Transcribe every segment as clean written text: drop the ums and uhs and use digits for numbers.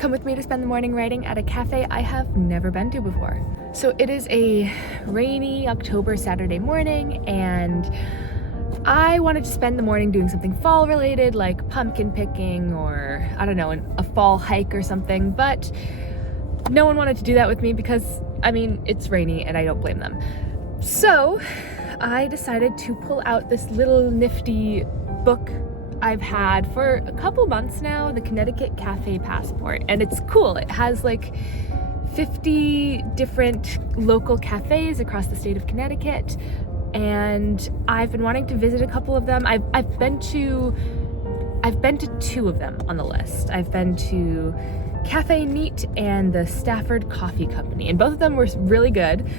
Come with me to spend the morning writing at a cafe I have never been to before. So it is a rainy October Saturday morning, and I wanted to spend the morning doing something fall related, like pumpkin picking or, I don't know, a fall hike or something, but no one wanted to do that with me because, I mean, it's rainy and I don't blame them. So I decided to pull out this little nifty book I've had for a couple months now, the Connecticut Cafe Passport, and it's cool. It has like 50 different local cafes across the state of Connecticut, and I've been wanting to visit a couple of them. I've been to 2 of them on the list. I've been to Cafe Neat and the Stafford Coffee Company, and both of them were really good,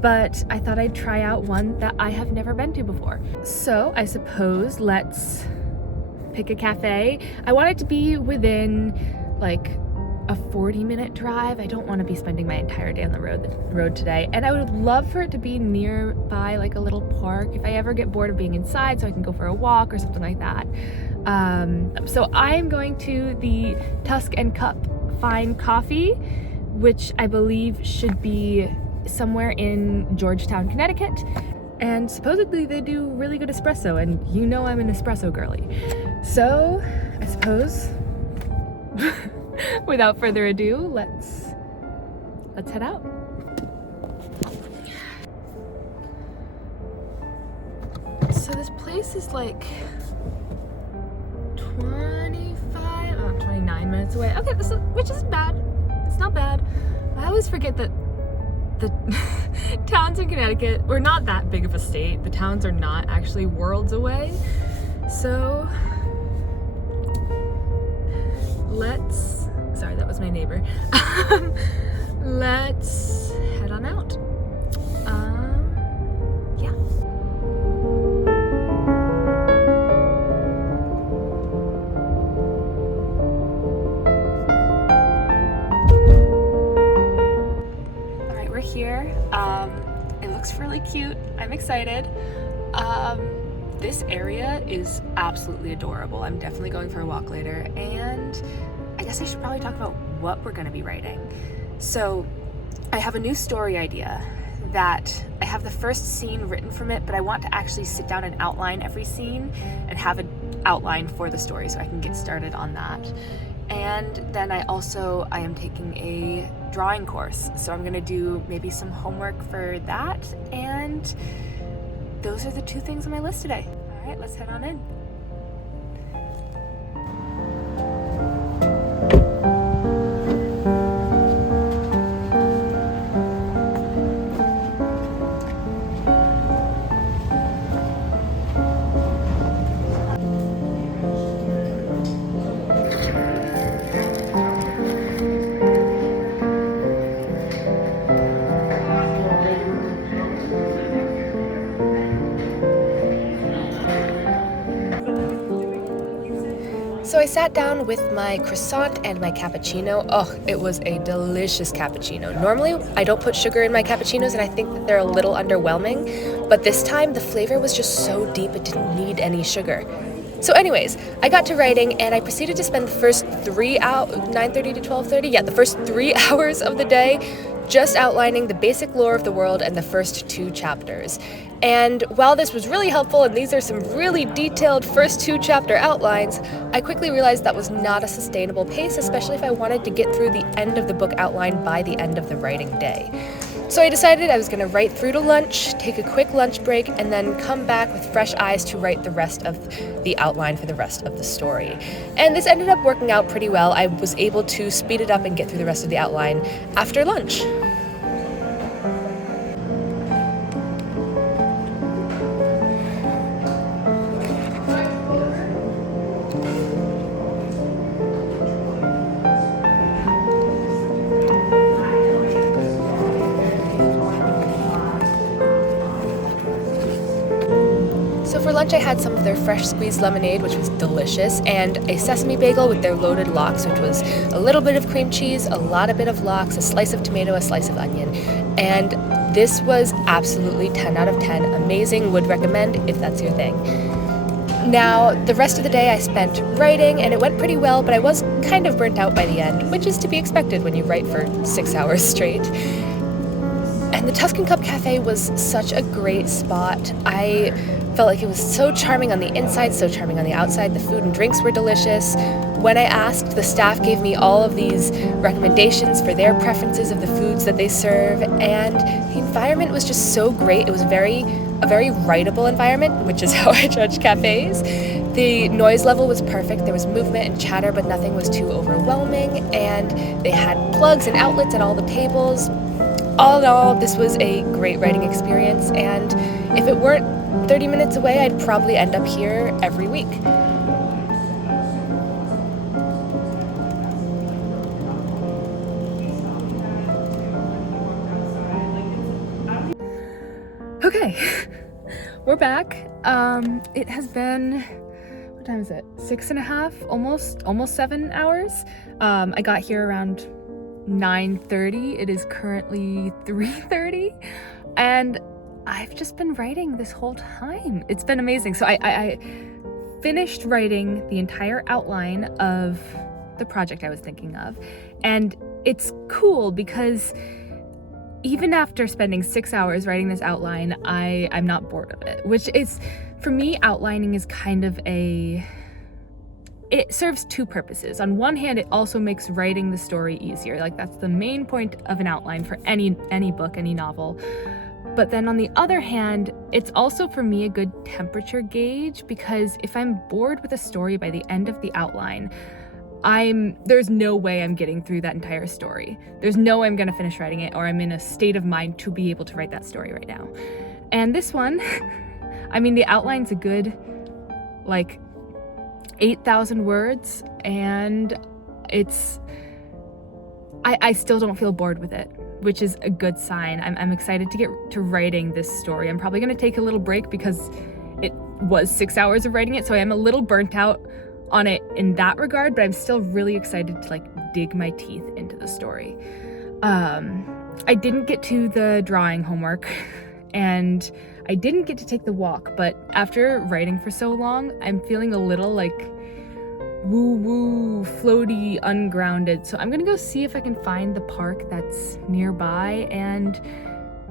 but I thought I'd try out one that I have never been to before. So I suppose let's pick a cafe. I want it to be within like a 40-minute drive. I don't want to be spending my entire day on the road today, and I would love for it to be nearby, like a little park, if I ever get bored of being inside, so I can go for a walk or something like that. So I am going to the Tusk Cup Fine Coffee, which I believe should be somewhere in Georgetown, Connecticut, and supposedly they do really good espresso, and you know I'm an espresso girly. So I suppose without further ado, let's head out. So this place is like 29 minutes away. Okay, which isn't bad. It's not bad. I always forget that the towns in Connecticut, we're not that big of a state. The towns are not actually worlds away. So sorry, that was my neighbor. Let's head on out. Yeah. All right, we're here. It looks really cute. I'm excited. This area is absolutely adorable. I'm definitely going for a walk later, and I guess I should probably talk about what we're going to be writing. So I have a new story idea that I have the first scene written from it, but I want to actually sit down and outline every scene and have an outline for the story so I can get started on that. And then I am taking a drawing course, so I'm going to do maybe some homework for that, and those are the 2 things on my list today. All right, let's head on in. So I sat down with my croissant and my cappuccino. Oh, it was a delicious cappuccino. Normally, I don't put sugar in my cappuccinos, and I think that they're a little underwhelming, but this time the flavor was just so deep it didn't need any sugar. So anyways, I got to writing, and I proceeded to spend the first 3 hours, 9:30 to 12:30, the first 3 hours of the day just outlining the basic lore of the world and the first 2 chapters. And while this was really helpful, and these are some really detailed first 2 chapter outlines, I quickly realized that was not a sustainable pace, especially if I wanted to get through the end of the book outline by the end of the writing day. So I decided I was going to write through to lunch, take a quick lunch break, and then come back with fresh eyes to write the rest of the outline for the rest of the story. And this ended up working out pretty well. I was able to speed it up and get through the rest of the outline after lunch. So for lunch I had some of their fresh squeezed lemonade, which was delicious, and a sesame bagel with their loaded lox, which was a little bit of cream cheese, a lot of bit of lox, a slice of tomato, a slice of onion. And this was absolutely 10 out of 10. Amazing, would recommend if that's your thing. Now, the rest of the day I spent writing, and it went pretty well, but I was kind of burnt out by the end, which is to be expected when you write for 6 hours straight. And the Tusk Cup Cafe was such a great spot. I felt like it was so charming on the inside, so charming on the outside. The food and drinks were delicious. When I asked, the staff gave me all of these recommendations for their preferences of the foods that they serve, and the environment was just so great. It was a very writable environment, which is how I judge cafes. The noise level was perfect. There was movement and chatter, but nothing was too overwhelming, and they had plugs and outlets at all the tables. All in all, this was a great writing experience, and if it weren't 30 minutes away, I'd probably end up here every week. Okay, we're back. It has been, what time is it? 6.5, almost 7 hours. I got here around 9:30. It is currently 3:30, and I've just been writing this whole time. It's been amazing. So I finished writing the entire outline of the project I was thinking of, and it's cool because even after spending 6 hours writing this outline, I'm not bored of it, which is, for me, outlining is kind of it serves two purposes. On one hand, it also makes writing the story easier. Like, that's the main point of an outline for any book, any novel. But then on the other hand, it's also for me a good temperature gauge, because if I'm bored with a story by the end of the outline, there's no way I'm getting through that entire story. There's no way I'm gonna finish writing it, or I'm in a state of mind to be able to write that story right now. And this one, I mean, the outline's a good, like, 8,000 words, and I still don't feel bored with it, which is a good sign. I'm excited to get to writing this story. I'm probably gonna take a little break because it was 6 hours of writing it, so I am a little burnt out on it in that regard, but I'm still really excited to, like, dig my teeth into the story. I didn't get to the drawing homework, and I didn't get to take the walk, but after writing for so long, I'm feeling a little, like, woo-woo, floaty, ungrounded. So I'm gonna go see if I can find the park that's nearby and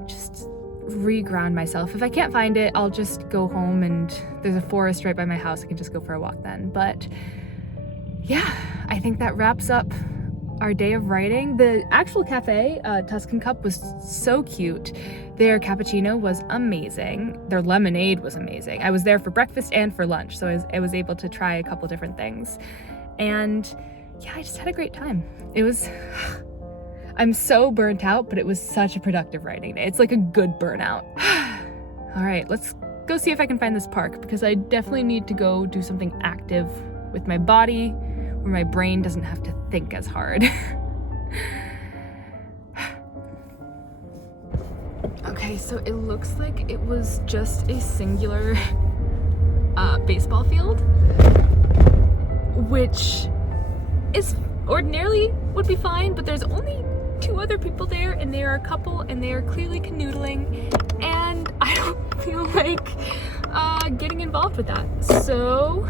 just re-ground myself. If I can't find it, I'll just go home, and there's a forest right by my house. I can just go for a walk then. But yeah, I think that wraps up our day of writing. The actual cafe, Tusk Cup, was so cute. Their cappuccino was amazing. Their lemonade was amazing. I was there for breakfast and for lunch, so I was able to try a couple different things. And yeah, I just had a great time. I'm so burnt out, but it was such a productive writing day. It's like a good burnout. All right, let's go see if I can find this park, because I definitely need to go do something active with my body where my brain doesn't have to think as hard. Okay, so it looks like it was just a singular baseball field, which is ordinarily would be fine, but there's only 2 other people there, and they are a couple, and they are clearly canoodling, and I don't feel like getting involved with that. So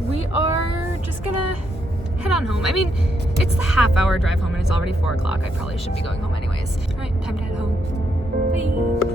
we are just gonna head on home. I mean, it's the half-hour drive home, and it's already 4 o'clock. I probably should be going home anyways. All right, time to head home. Bye.